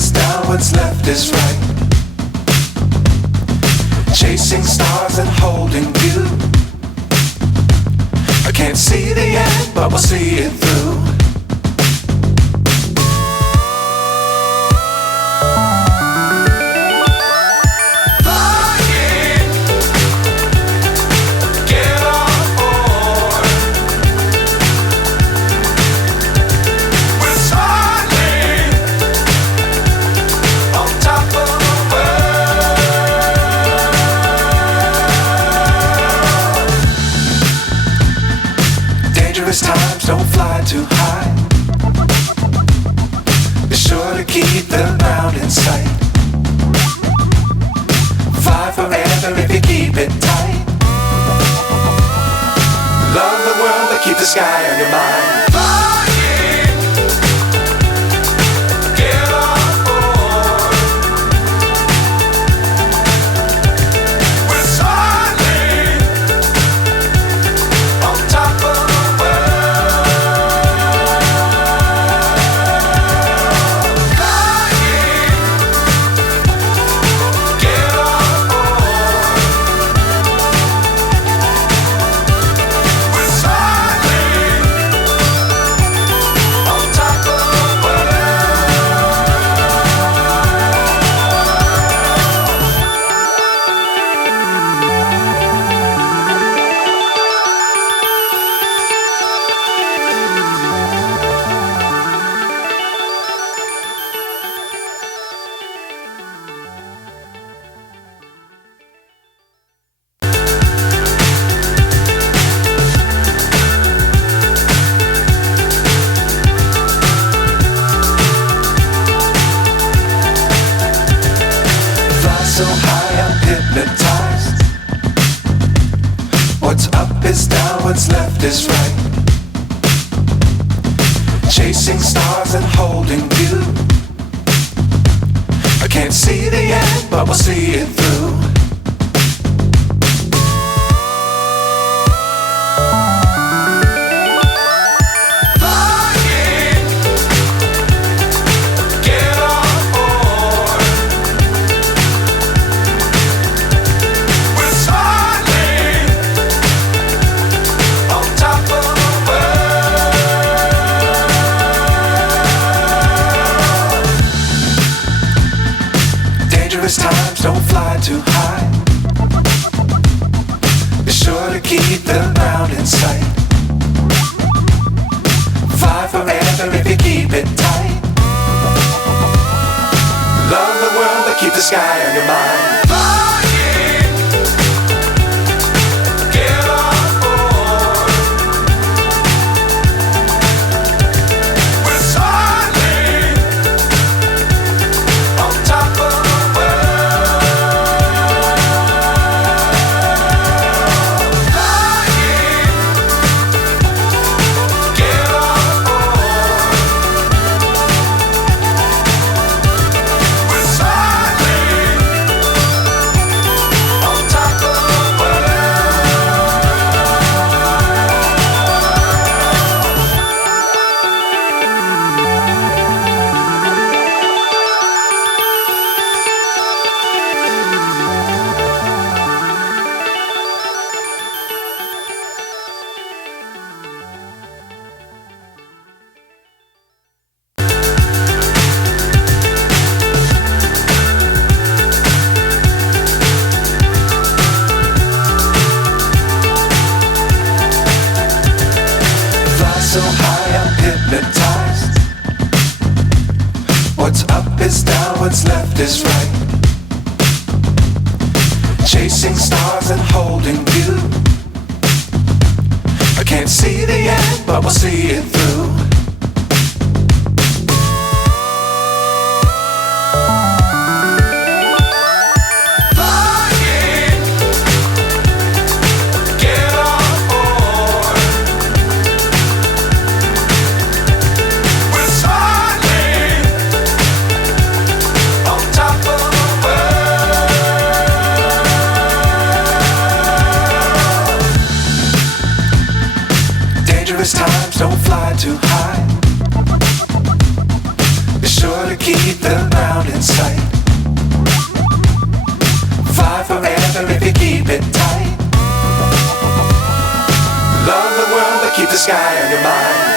is down, what's left is right. Chasing stars and holding you. I can't see the end, but we'll see it through. Times don't fly too high. Be sure to keep the ground in sight. Fly forever if you keep it tight. Love the world but keep the sky on your mind. So high I'm hypnotized. What's up is down, what's left is right. Chasing stars and holding you. I can't see the end, but we'll see it through. Times don't fly too high. Be sure to keep the ground in sight. Fly forever if you keep it tight. Love the world but keep the sky on your mind. So high I'm hypnotized. What's up is down, what's left is right. Chasing stars and holding you. I can't see the end, but we'll see it through. Times don't fly too high. in sight. Fly forever if you keep it tight. Love the world but keep the sky on your mind.